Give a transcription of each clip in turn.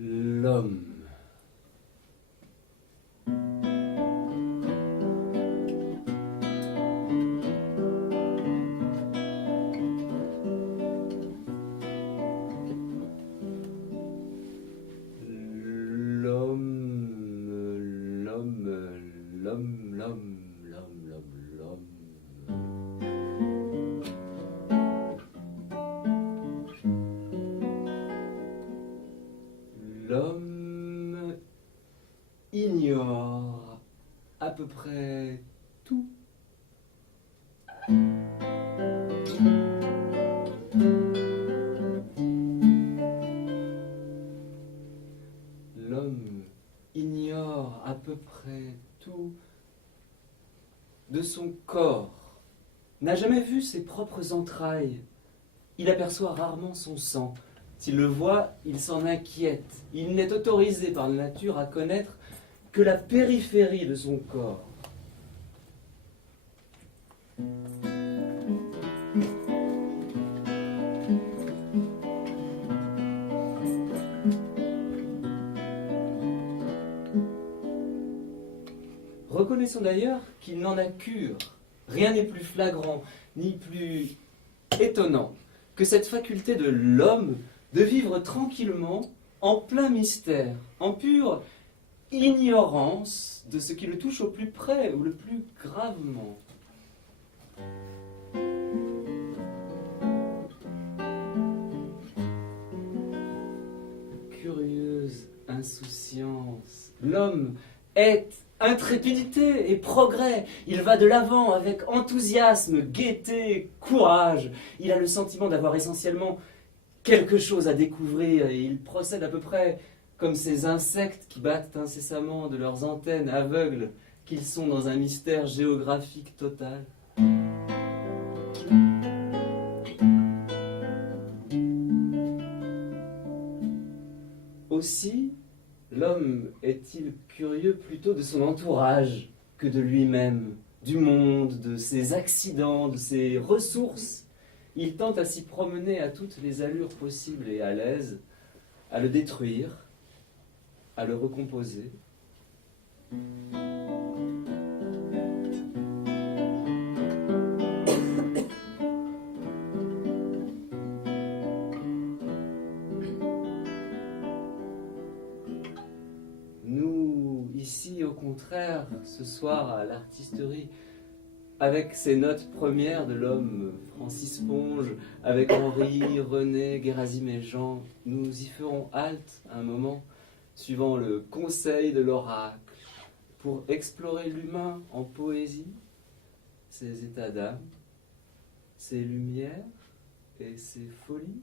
L'homme. L'homme ignore à peu près tout. L'homme ignore à peu près tout de son corps, n'a jamais vu ses propres entrailles, il aperçoit rarement son sang. S'il le voit, il s'en inquiète. Il n'est autorisé par la nature à connaître que la périphérie de son corps. Reconnaissons d'ailleurs qu'il n'en a cure. Rien n'est plus flagrant, ni plus étonnant que cette faculté de l'homme de vivre tranquillement, en plein mystère, en pure ignorance de ce qui le touche au plus près ou le plus gravement. Curieuse insouciance. L'homme est intrépidité et progrès. Il va de l'avant avec enthousiasme, gaieté, courage. Il a le sentiment d'avoir essentiellement quelque chose à découvrir et il procède à peu près comme ces insectes qui battent incessamment de leurs antennes aveugles qu'ils sont dans un mystère géographique total. Aussi, l'homme est-il curieux plutôt de son entourage que de lui-même, du monde, de ses accidents, de ses ressources. Il tente à s'y promener à toutes les allures possibles et à l'aise, à le détruire, à le recomposer. Nous, ici, au contraire, ce soir à l'artisterie, avec ces notes premières de l'homme Francis Ponge, avec Henri, René, Gérasime et Jean, nous y ferons halte un moment, suivant le conseil de l'oracle, pour explorer l'humain en poésie, ses états d'âme, ses lumières et ses folies.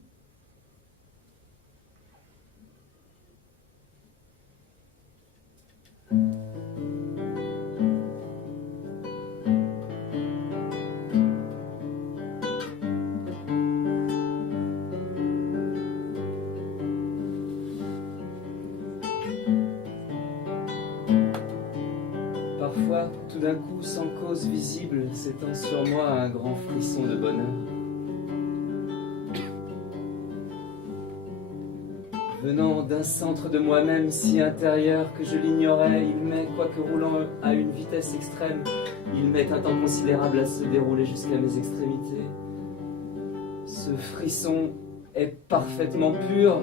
Parfois, tout d'un coup, sans cause visible, s'étend sur moi un grand frisson de bonheur. Venant d'un centre de moi-même si intérieur que je l'ignorais, il met, quoique roulant à une vitesse extrême, il met un temps considérable à se dérouler jusqu'à mes extrémités. Ce frisson est parfaitement pur,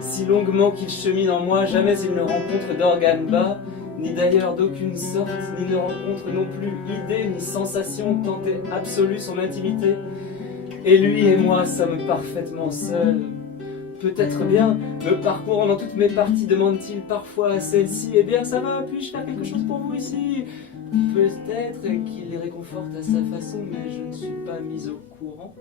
si longuement qu'il chemine en moi, jamais il ne rencontre d'organe bas, ni d'ailleurs d'aucune sorte, ni ne rencontre non plus idée ni sensation, tant est absolue son intimité. Et lui et moi sommes parfaitement seuls. Peut-être bien, me parcourant dans toutes mes parties, demande-t-il parfois à celle-ci, « Eh bien, ça va, puis-je faire quelque chose pour vous ici ?» Peut-être qu'il les réconforte à sa façon, mais je ne suis pas mis au courant.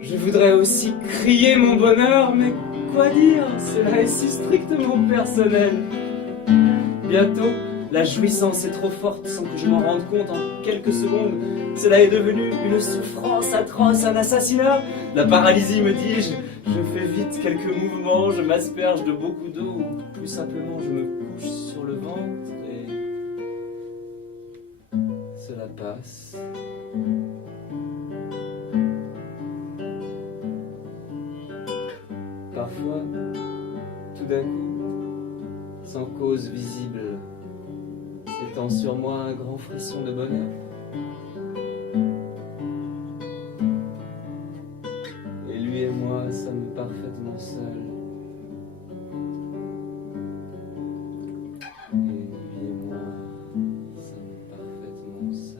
Je voudrais aussi crier mon bonheur, mais quoi dire? Cela est si strictement personnel. Bientôt, La jouissance est trop forte sans que je m'en rende compte. En quelques secondes, cela est devenu une souffrance atroce, un assassinat. La paralysie, me dis-je. Je fais vite quelques mouvements, je m'asperge de beaucoup d'eau, ou plus simplement je me couche sur le ventre et cela passe. Parfois, tout d'un coup, sans cause visible, s'étend sur moi un grand frisson de bonheur. Et lui et moi sommes parfaitement seuls. Et lui et moi sommes parfaitement seuls.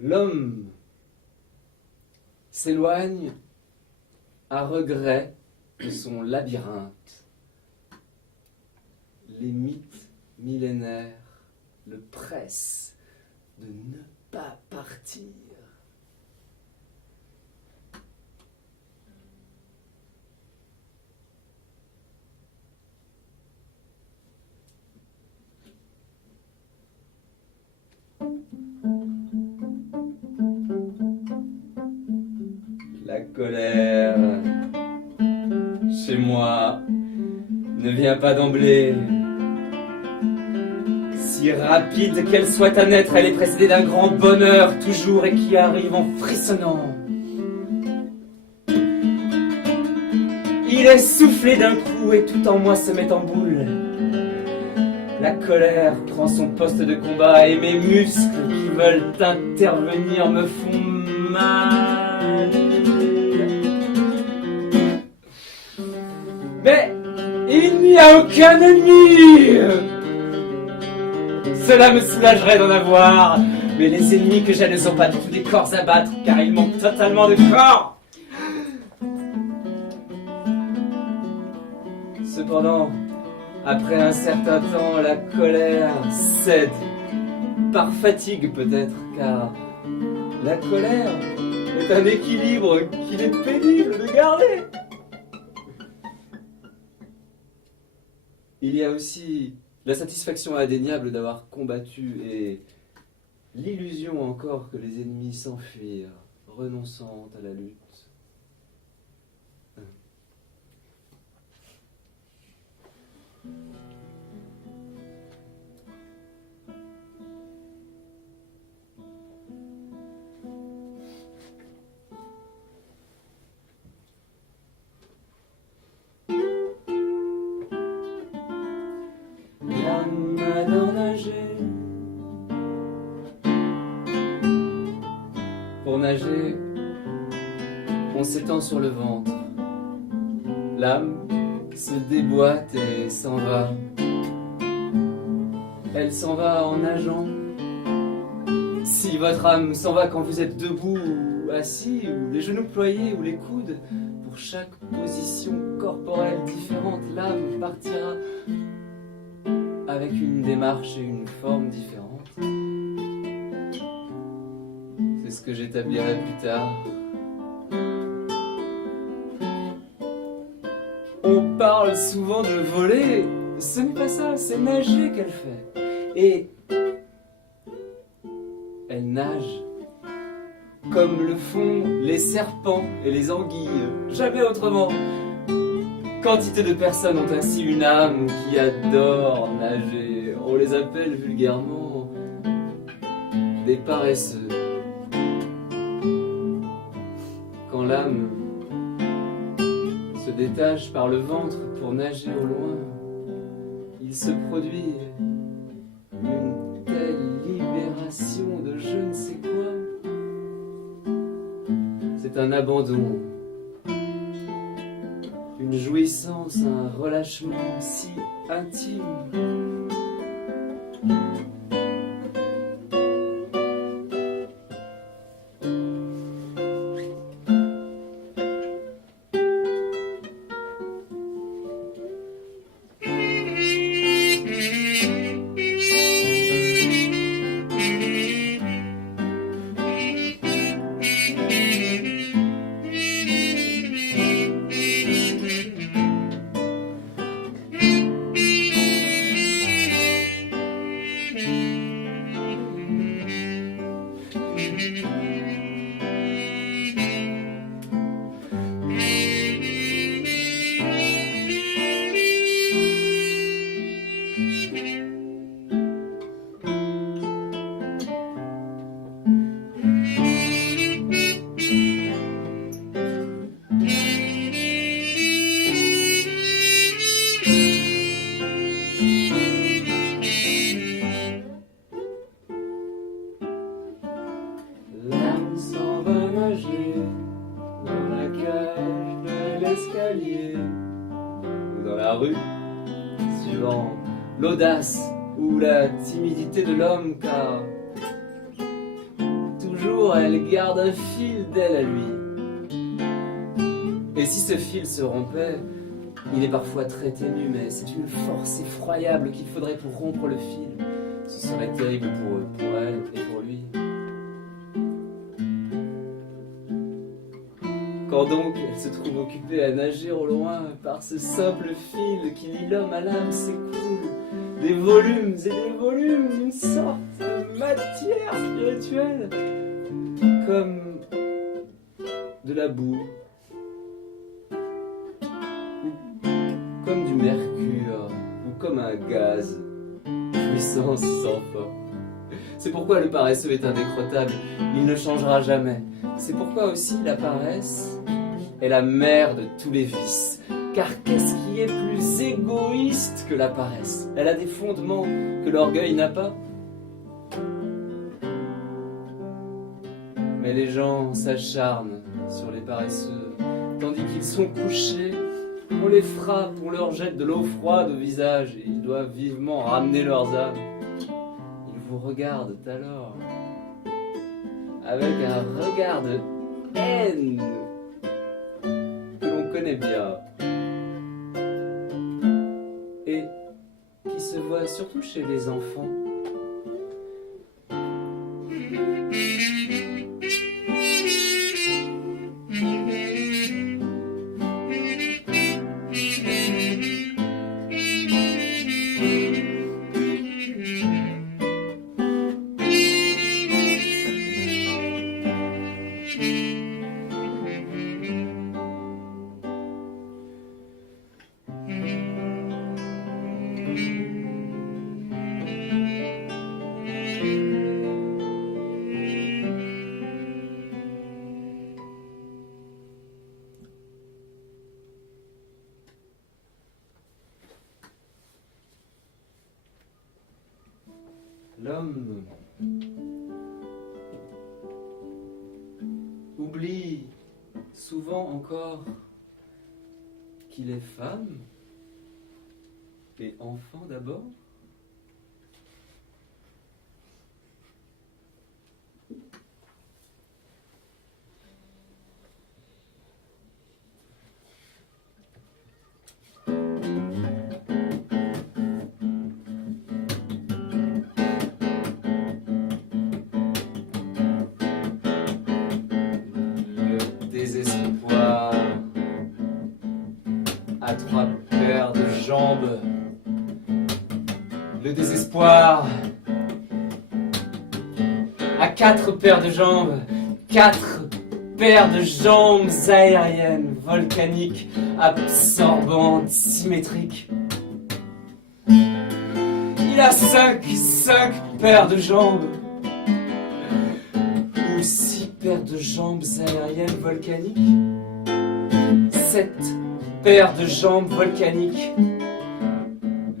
L'homme s'éloigne à regret de son labyrinthe. Les mythes millénaires le pressent de ne pas partir. La colère, chez moi, ne vient pas d'emblée. Si rapide qu'elle soit à naître, elle est précédée d'un grand bonheur toujours et qui arrive en frissonnant. Il est soufflé d'un coup et tout en moi se met en boule. La colère prend son poste de combat et mes muscles qui veulent intervenir me font mal. Mais il n'y a aucun ennemi. Cela me soulagerait d'en avoir. Mais les ennemis que j'ai ne sont pas du tout des corps à battre, car ils manquent totalement de corps. Cependant, après un certain temps, la colère cède. Par fatigue peut-être, car la colère est un équilibre qu'il est pénible de garder. Il y a aussi la satisfaction indéniable d'avoir combattu et l'illusion encore que les ennemis s'enfuirent, renonçant à la lutte. L'âme adore nager. Pour nager, on s'étend sur le ventre. L'âme se déboîte et s'en va. Elle s'en va en nageant. Si votre âme s'en va quand vous êtes debout ou assis, ou les genoux ployés ou les coudes, pour chaque position corporelle différente, l'âme partira avec une démarche et une forme différentes. C'est ce que j'établirai plus tard. On parle souvent de voler, ce n'est pas ça, c'est nager qu'elle fait. Et elle nage comme le font les serpents et les anguilles, jamais autrement. Quantité de personnes ont ainsi une âme qui adore nager. On les appelle vulgairement des paresseux. Quand l'âme se détache par le ventre pour nager au loin, il se produit une telle libération de je ne sais quoi. C'est un abandon, une jouissance, un relâchement si intime. la rue, suivant l'audace ou la timidité de l'homme, car toujours elle garde un fil d'elle à lui. Et si ce fil se rompait, il est parfois très ténu, mais c'est une force effroyable qu'il faudrait pour rompre le fil. Ce serait terrible pour eux, pour elle et pour lui. Quand donc elle se trouve occupée à nager au loin, par ce simple fil qui lie l'homme à l'âme s'écoulent des volumes et des volumes d'une sorte de matière spirituelle, comme de la boue, ou comme du mercure, ou comme un gaz, puissance sans fin. C'est pourquoi le paresseux est indécrottable, il ne changera jamais. C'est pourquoi aussi la paresse est la mère de tous les vices. Car qu'est-ce qui est plus égoïste que la paresse? Elle a des fondements que l'orgueil n'a pas. Mais les gens s'acharnent sur les paresseux. Tandis qu'ils sont couchés, on les frappe, on leur jette de l'eau froide au visage, et ils doivent vivement ramener leurs âmes. Ils vous regardent alors avec un regard de haine que l'on connaît bien et qui se voit surtout chez les enfants. L'homme oublie souvent encore qu'il est femme et enfant d'abord. Désespoir à trois paires de jambes. Le désespoir à quatre paires de jambes. Quatre paires de jambes aériennes, volcaniques, absorbantes, symétriques. Il a cinq paires de jambes. Ou six paires de jambes aériennes volcaniques. 7 paires de jambes volcaniques.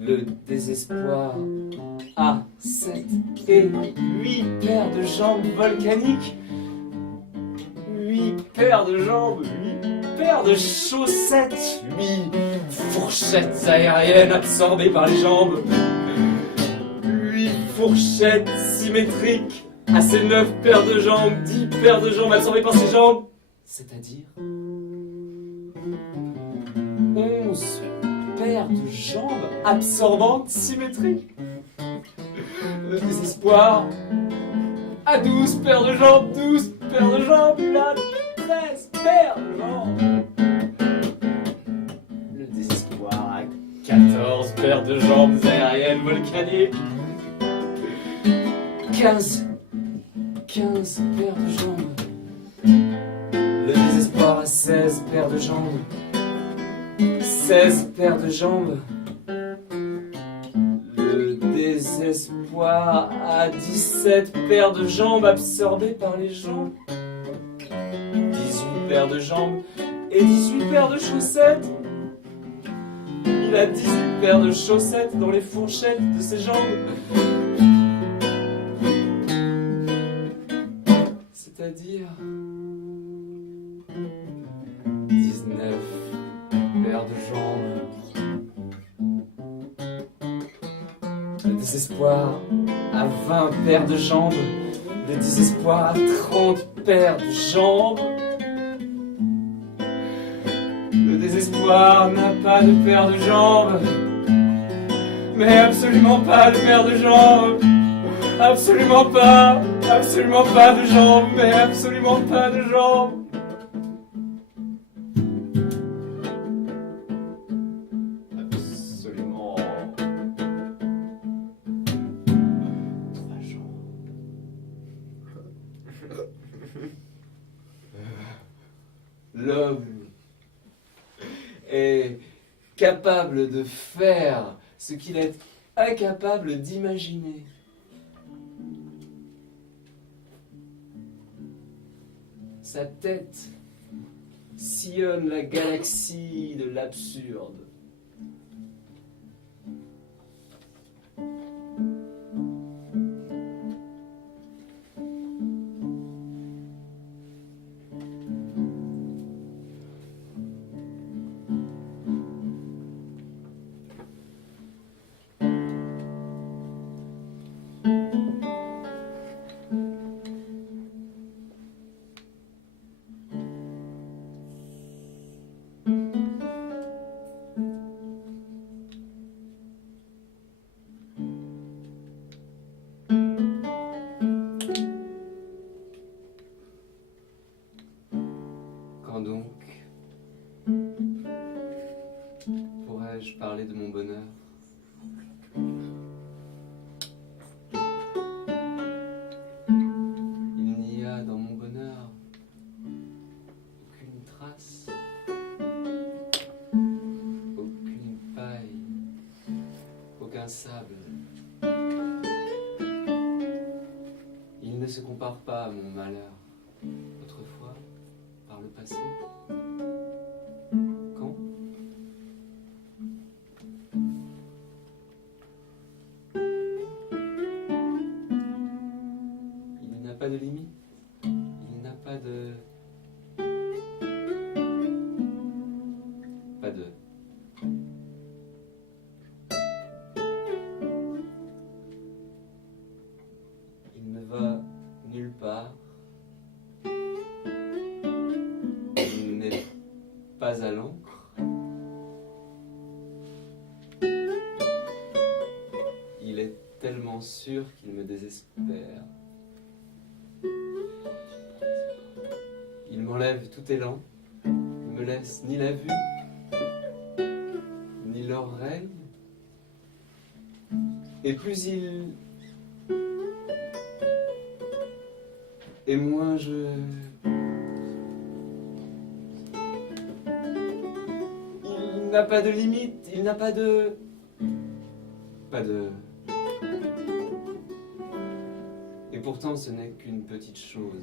Le désespoir a 7 et 8 paires de jambes volcaniques. 8 paires de jambes, 8 paires de chaussettes, 8 fourchettes aériennes absorbées par les jambes. 8 fourchettes symétriques à ces 9 paires de jambes, 10 paires de jambes absorbées par ces jambes. C'est-à-dire 11 paires de jambes absorbantes symétriques. Le désespoir a 12 paires de jambes, 12 paires de jambes, il a 13 paires de jambes. Le désespoir a 14 paires de jambes aériennes volcaniques. 15 paires de jambes. Le désespoir a 16 paires de jambes. 16 paires de jambes. Le désespoir a 17 paires de jambes absorbées par les jambes. 18 paires de jambes et 18 paires de chaussettes. Il a 18 paires de chaussettes dans les fourchettes de ses jambes. C'est-à-dire 19 paires de jambes. Le désespoir à 20 paires de jambes, le désespoir à 30 paires de jambes. Le désespoir n'a pas de paire de jambes, mais absolument pas de paire de jambes. Absolument pas de jambes, mais absolument pas de jambes. Absolument. 3 jambes. L'homme est capable de faire ce qu'il est incapable d'imaginer. Sa tête sillonne la galaxie de l'absurde. Quand donc pourrais-je parler de mon bonheur? Il n'y a dans mon bonheur aucune trace, aucune paille, aucun sable. Il ne se compare pas à mon malheur. Autrefois, par le passé. Quand? Il n'a pas de limite. Il n'a pas de... Pas de... Il ne va nulle part. Il n'est pas à l'encre. Il est tellement sûr qu'il me désespère. Il m'enlève tout élan, ne me laisse ni la vue, ni l'oreille. Et plus il... Et moins je... Il n'a pas de limite, il n'a pas de... Pas de... Et pourtant ce n'est qu'une petite chose.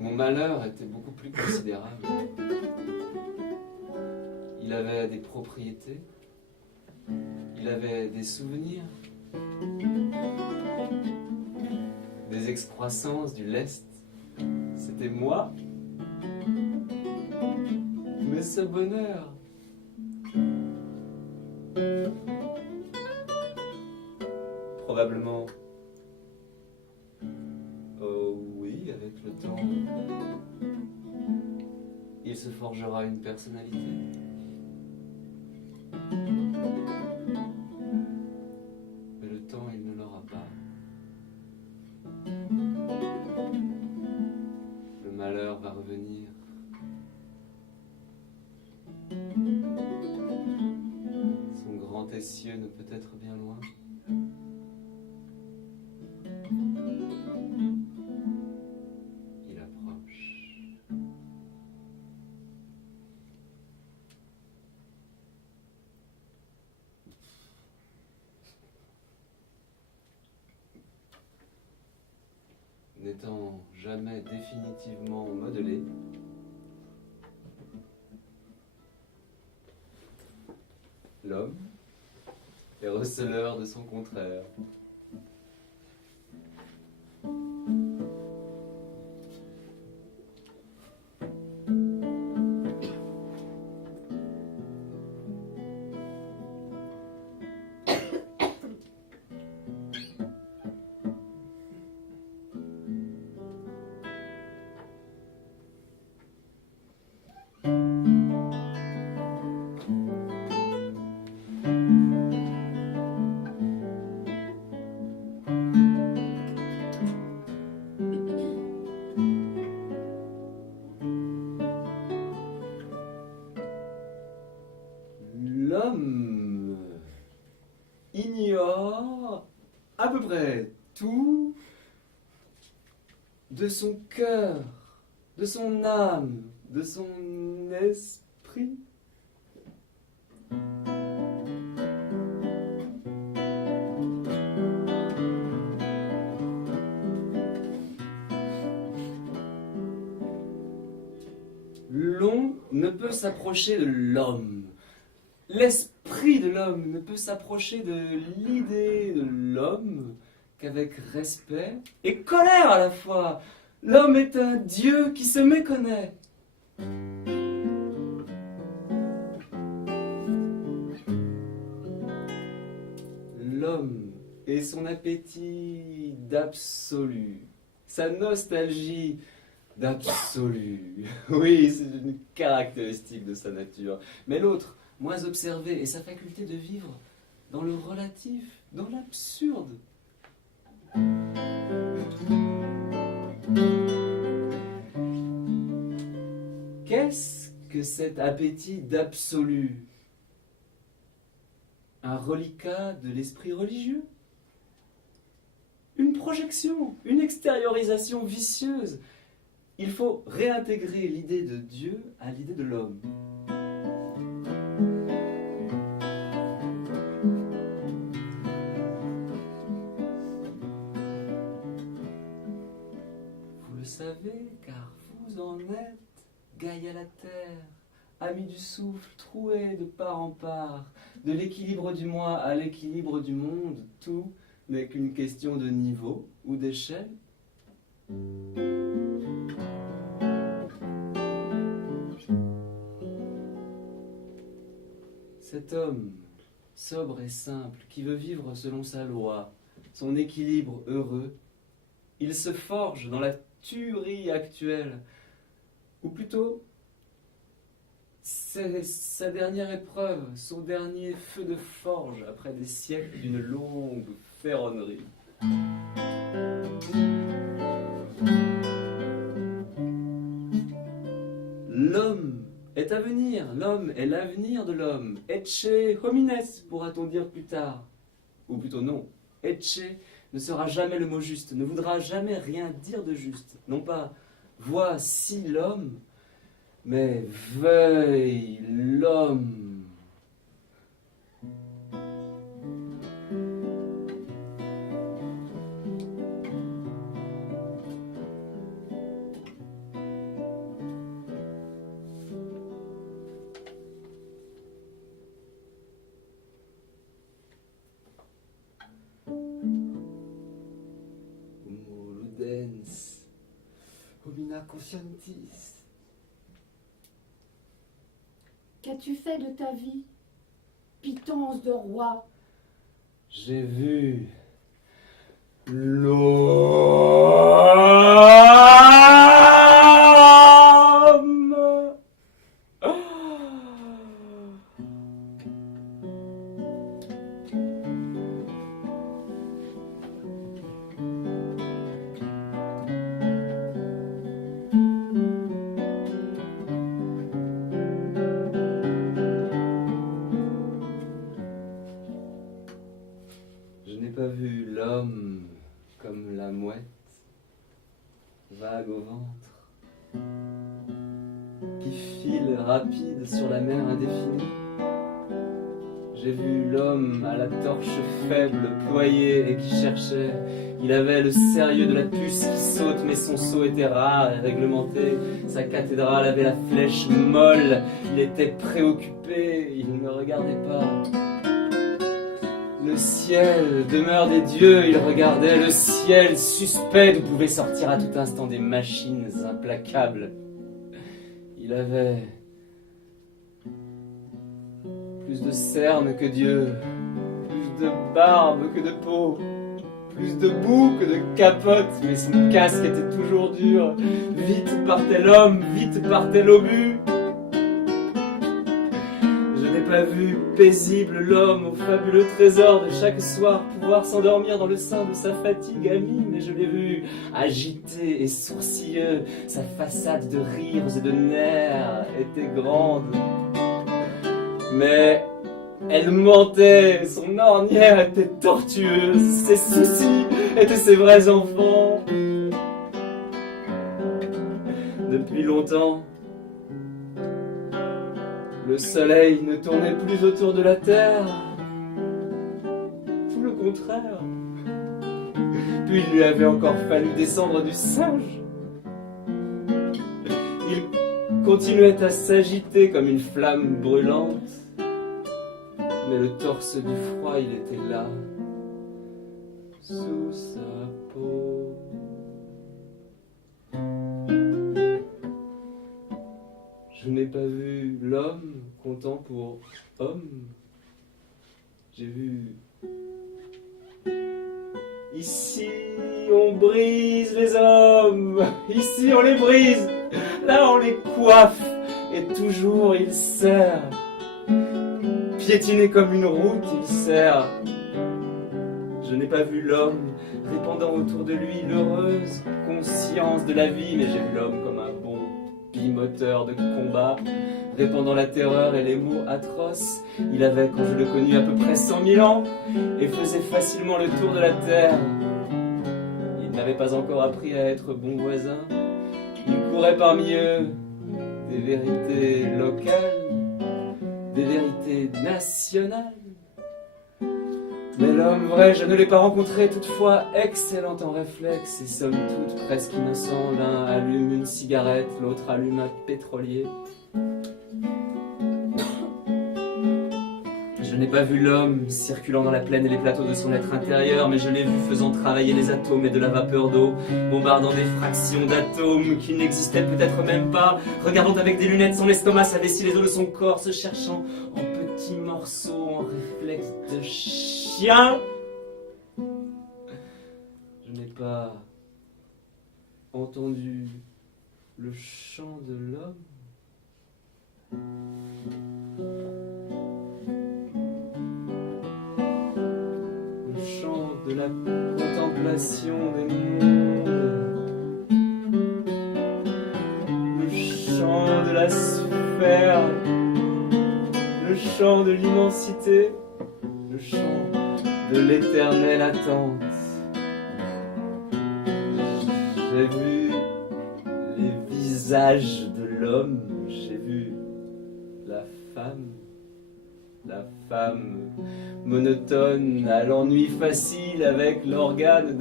Mon malheur était beaucoup plus considérable. Il avait des propriétés, il avait des souvenirs, des excroissances du lest. C'était moi. Mais ce bonheur, probablement, oh oui, avec le temps, il se forgera une personnalité. Mais le temps, il ne l'aura pas. Le malheur va revenir. Son grand essieu ne peut être bien loin. Il approche. N'étant jamais définitivement modelé, l'homme est receleur de son contraire. L'homme ignore à peu près tout de son cœur, de son âme, de son esprit. L'on ne peut s'approcher de l'homme. L'esprit de l'homme ne peut s'approcher de l'idée de l'homme qu'avec respect et colère à la fois. L'homme est un Dieu qui se méconnaît. L'homme et son appétit d'absolu, sa nostalgie d'absolu. Oui, c'est une caractéristique de sa nature. Mais l'autre, moins observé, est sa faculté de vivre dans le relatif, dans l'absurde. Qu'est-ce que cet appétit d'absolu? Un reliquat de l'esprit religieux? Une projection, une extériorisation vicieuse. Il faut réintégrer l'idée de Dieu à l'idée de l'homme. Vous le savez, car vous en êtes Gaïa la terre, ami du souffle, troué de part en part, de l'équilibre du moi à l'équilibre du monde, tout n'est qu'une question de niveau ou d'échelle. Cet homme, sobre et simple, qui veut vivre selon sa loi, son équilibre heureux, il se forge dans la tuerie actuelle, ou plutôt, c'est sa dernière épreuve, son dernier feu de forge après des siècles d'une longue ferronnerie. L'homme est à venir, l'homme est l'avenir de l'homme. Ecce homines, pourra-t-on dire plus tard. Ou plutôt non, ecce ne sera jamais le mot juste, ne voudra jamais rien dire de juste. Non pas voici l'homme, mais veuille l'homme. Homo ludens, homina conscientis. Qu'as-tu fait de ta vie, pitance de roi? J'ai vu l'homme. Je n'ai pas vu l'homme comme la mouette, vague au ventre, qui file rapide sur la mer indéfinie. J'ai vu l'homme à la torche faible ployée et qui cherchait. Il avait le sérieux de la puce qui saute, mais son saut était rare et réglementé. Sa cathédrale avait la flèche molle. Il était préoccupé, il ne me regardait pas. Le ciel, demeure des dieux, il regardait le ciel suspect d'où pouvaient sortir à tout instant des machines implacables. Il avait plus de cernes que Dieu, plus de barbe que de peau, plus de boue que de capote, mais son casque était toujours dur. Vite partait l'homme, vite partait l'obus. Je n'ai pas vu paisible l'homme au fabuleux trésor de chaque soir pouvoir s'endormir dans le sein de sa fatigue amie, mais je l'ai vu agité et sourcilleux, sa façade de rires et de nerfs était grande. Mais Elle mentait, son ornière était tortueuse, ses soucis étaient ses vrais enfants. Depuis longtemps, le soleil ne tournait plus autour de la terre, tout le contraire. Puis il lui avait encore fallu descendre du singe. Il continuait à s'agiter comme une flamme brûlante, mais le torse du froid, il était là, sous sa peau. Je n'ai pas vu l'homme comptant pour homme. J'ai vu... Ici, on brise les hommes. Ici, on les brise. Là, on les coiffe. Et toujours, il sert. Piétiné comme une route, il sert. Je n'ai pas vu l'homme répandant autour de lui l'heureuse conscience de la vie, mais j'ai vu l'homme comme un bon bimoteur de combat, répandant la terreur et les mots atroces. Il avait, quand je le connus, à peu près 100 000 ans et faisait facilement le tour de la terre. Il n'avait pas encore appris à être bon voisin. Il courait parmi eux des vérités locales, des vérités nationales. Mais l'homme vrai, je ne l'ai pas rencontré, toutefois excellent en réflexe et somme toute presque innocent. L'un allume une cigarette, l'autre allume un pétrolier. Je n'ai pas vu l'homme circulant dans la plaine et les plateaux de son être intérieur, mais je l'ai vu faisant travailler les atomes et de la vapeur d'eau, bombardant des fractions d'atomes qui n'existaient peut-être même pas, regardant avec des lunettes son estomac s'abaisser les os de son corps, se cherchant en petits morceaux, en réflexe de chien. Je n'ai pas entendu le chant de l'homme. De la contemplation des mondes, le chant de la sphère, le chant de l'immensité, le chant de l'éternelle attente. J'ai vu les visages de l'homme, j'ai vu la femme monotone, à l'ennui facile, avec l'organe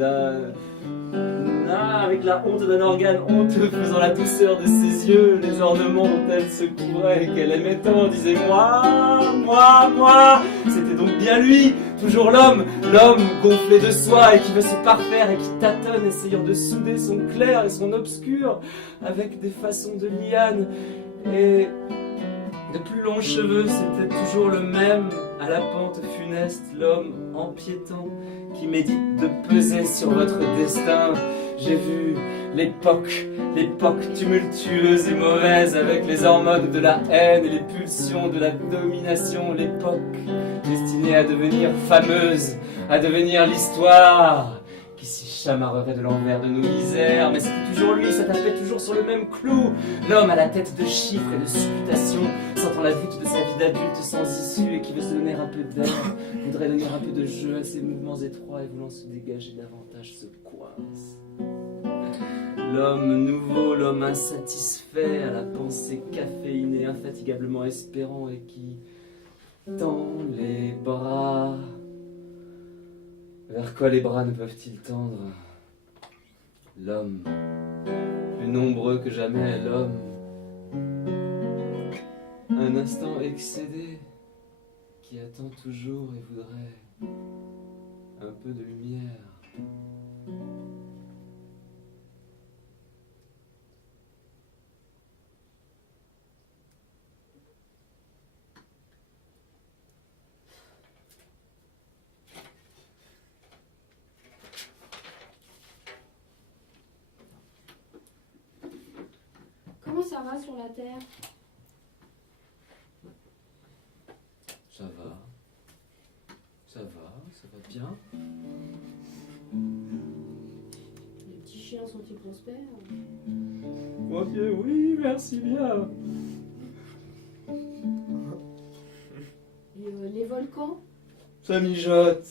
avec la honte d'un organe honteux, faisant la douceur de ses yeux, les ornements dont elle se couvrait et qu'elle aimait tant, disait moi. C'était donc bien lui, toujours l'homme gonflé de soi et qui veut se parfaire et qui tâtonne, essayant de souder son clair et son obscur avec des façons de liane et de plus longs cheveux. C'était toujours le même, à la pente funeste, l'homme empiétant qui médite de peser sur votre destin. J'ai vu l'époque tumultueuse et mauvaise, avec les hormones de la haine et les pulsions de la domination, l'époque destinée à devenir fameuse, à devenir l'histoire qui s'y chamarrerait de l'envers de nos misères. Mais c'était toujours lui, ça tapait toujours sur le même clou, l'homme à la tête de chiffres et de supputations, sentant la voûte de sa vie d'adulte sans issue et qui veut se donner un peu d'air, voudrait donner un peu de jeu à ses mouvements étroits et voulant se dégager davantage se coince. L'homme nouveau, l'homme insatisfait, à la pensée caféinée, infatigablement espérant et qui tend les bras. Vers quoi les bras ne peuvent-ils tendre? L'homme, plus nombreux que jamais, l'homme, un instant excédé, qui attend toujours et voudrait un peu de lumière. Comment ça va sur la Terre? Ça va bien. Les petits chiens sont-ils prospères? Mon Dieu, oui, merci bien. Et Les volcans? Ça mijote.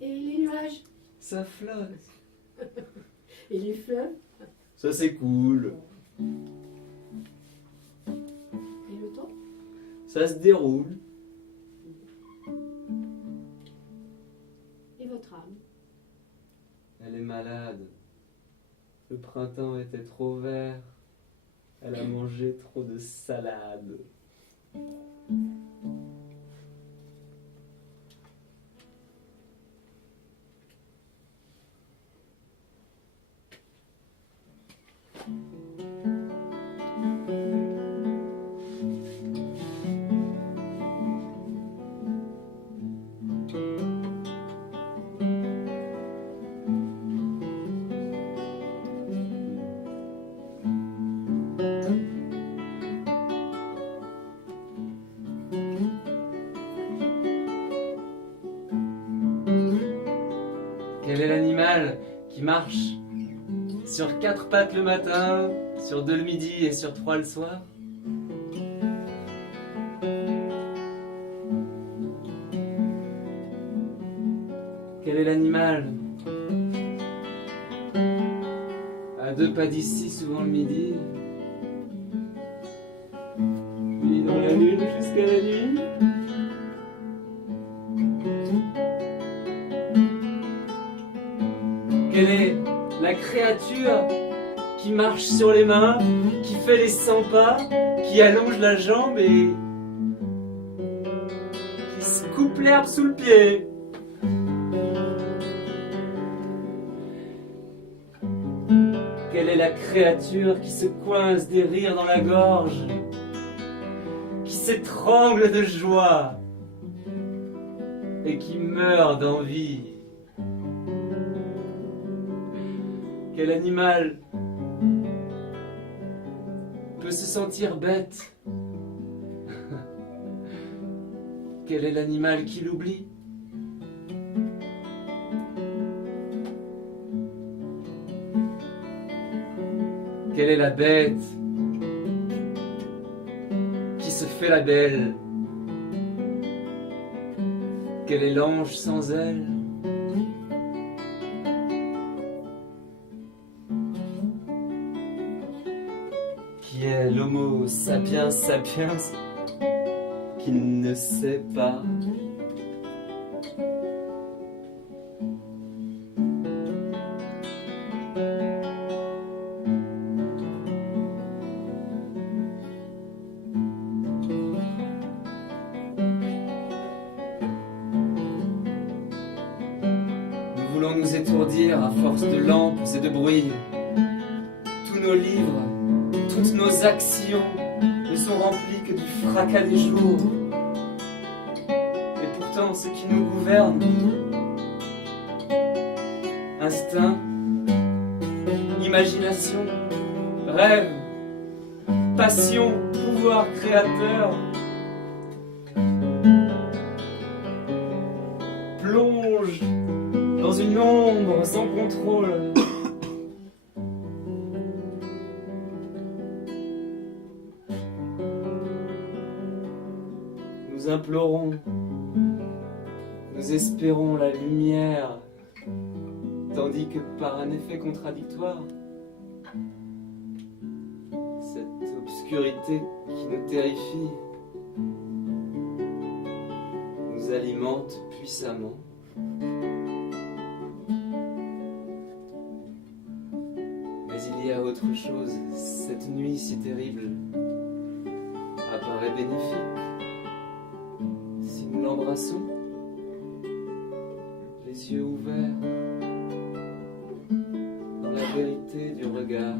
Et les nuages? Ça flotte. Et les fleuves? Ça c'est cool. Et le temps? Ça se déroule. Et votre âme? Elle est malade. Le printemps était trop vert. Elle a mangé trop de salade. Quel est l'animal qui marche sur 4 pattes le matin, sur 2 le midi et sur 3 le soir? Quel est l'animal à 2 pas d'ici, souvent le midi, puis dans la lune jusqu'à la nuit? Quelle est la créature qui marche sur les mains, qui fait les 100 pas, qui allonge la jambe et qui se coupe l'herbe sous le pied? Quelle est la créature qui se coince des rires dans la gorge, qui s'étrangle de joie et qui meurt d'envie? Quel animal peut se sentir bête? Quel est l'animal qui l'oublie? Quelle est la bête qui se fait la belle? Quel est l'ange sans aile? Qui est l'homo sapiens sapiens qui ne sait pas? Nous voulons nous étourdir à force de lampes et de bruit. Tous nos livres, toutes nos actions ne sont remplies que du fracas des jours. Et pourtant, ce qui nous gouverne, instinct, imagination, rêve, passion, pouvoir créateur, plonge dans une ombre sans contrôle. Nous implorons, nous espérons la lumière, tandis que par un effet contradictoire, cette obscurité qui nous terrifie nous alimente puissamment. Mais il y a autre chose, cette nuit si terrible apparaît bénéfique. Si nous l'embrassons, les yeux ouverts, dans la vérité du regard.